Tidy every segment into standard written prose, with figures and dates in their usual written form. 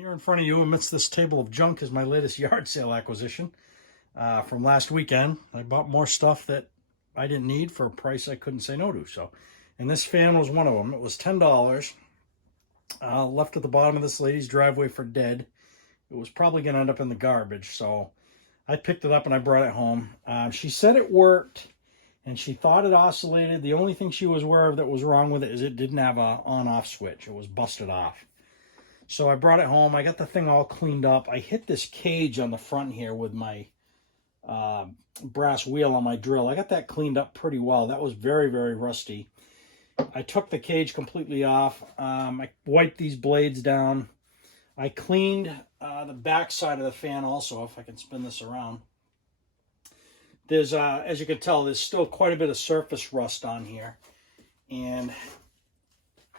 Here in front of you, amidst this table of junk, is my latest yard sale acquisition from last weekend. I bought more stuff that I didn't need for a price I couldn't say no to. And this fan was one of them. It was $10. Left at the bottom of this lady's driveway for dead. It was probably going to end up in the garbage, so I picked it up and I brought it home. She said it worked, and she thought it oscillated. The only thing she was aware of that was wrong with it is it didn't have a on-off switch. It was busted off. So I brought it home. I got the thing all cleaned up. I hit this cage on the front here with my brass wheel on my drill. I got that cleaned up pretty well. That was very, very rusty. I took the cage completely off. I wiped these blades down. I cleaned the back side of the fan also, if I can spin this around. There's, as you can tell, there's still quite a bit of surface rust on here.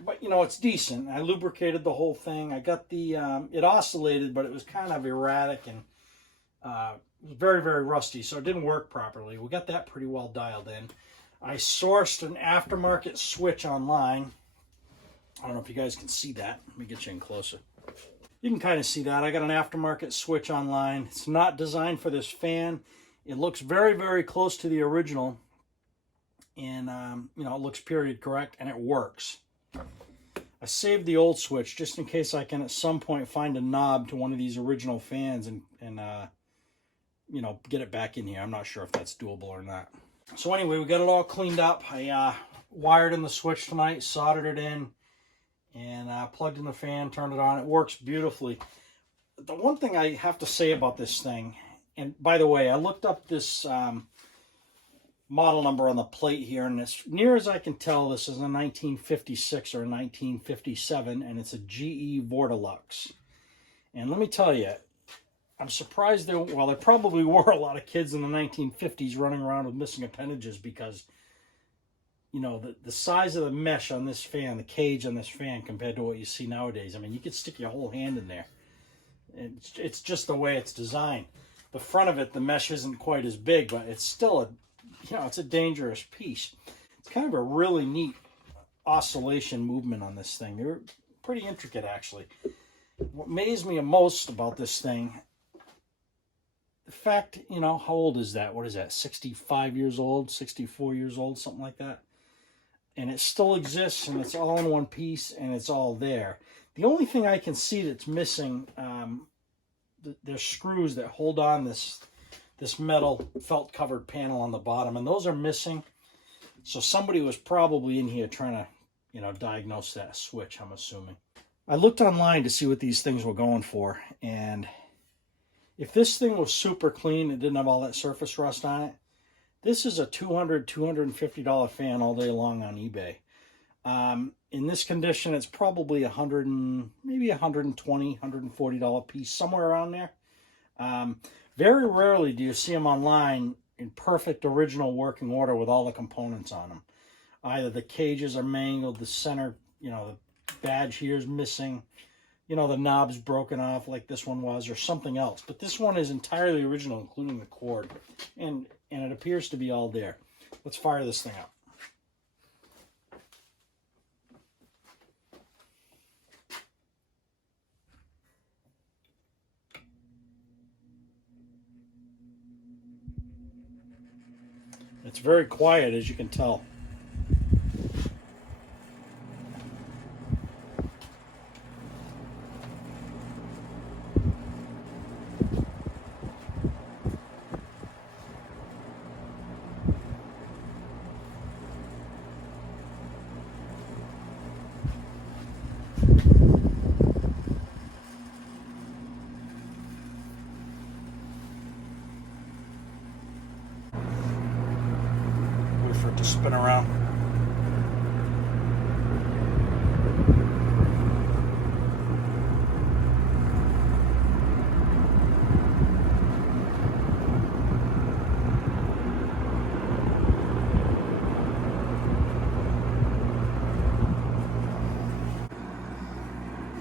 But, you know, it's decent. I lubricated the whole thing. I got the, it oscillated, but it was kind of erratic and it was very, very rusty, so it didn't work properly. We got that pretty well dialed in. I sourced an aftermarket switch online. I don't know if you guys can see that. Let me get you in closer. You can kind of see that. I got an aftermarket switch online. It's not designed for this fan. It looks very, very close to the original. And, you know, it looks period correct, and it works. I saved the old switch just in case I can at some point find a knob to one of these original fans and you know, get it back in here. I'm not sure if that's doable or not. So anyway, we got it all cleaned up. I wired in the switch tonight, soldered it in, and plugged in the fan, turned it on. It works beautifully. The one thing I have to say about this thing, and by the way, I looked up this model number on the plate here, and as near as I can tell, this is a 1956 or a 1957, and it's a GE Vortlalex. And let me tell you, I'm surprised there probably were a lot of kids in the 1950s running around with missing appendages because, you know, the size of the mesh on this fan, the cage on this fan compared to what you see nowadays. I mean, you could stick your whole hand in there. It's just the way it's designed. The front of it, the mesh isn't quite as big, but it's still you know, it's a dangerous piece. It's kind of a really neat oscillation movement on this thing. They're pretty intricate, actually. What amazed me most about this thing, the fact, you know, how old is that? What is that, 65 years old, 64 years old, something like that? And it still exists, and it's all in one piece, and it's all there. The only thing I can see that's missing, there's screws that hold on this metal felt covered panel on the bottom, and those are missing. So somebody was probably in here trying to, you know, diagnose that switch, I'm assuming. I looked online to see what these things were going for, and if this thing was super clean, it didn't have all that surface rust on it, this is a $200, $250 fan all day long on eBay. In this condition, it's probably maybe $120, $140 piece, somewhere around there. Very rarely do you see them online in perfect original working order with all the components on them. Either the cages are mangled, the center, you know, the badge here is missing, you know, the knob's broken off like this one was, or something else. But this one is entirely original, including the cord, and it appears to be all there. Let's fire this thing up. It's very quiet, as you can tell. For it to spin around.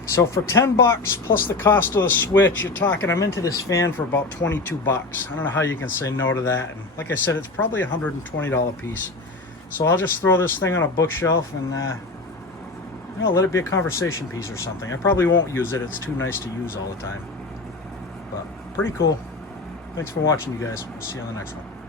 So for 10 bucks plus the cost of the switch, you're talking, I'm into this fan for about 22 bucks. I don't know how you can say no to that. And like I said, it's probably a $120 piece. So I'll just throw this thing on a bookshelf and I'll let it be a conversation piece or something. I probably won't use it. It's too nice to use all the time. But pretty cool. Thanks for watching, you guys. See you on the next one.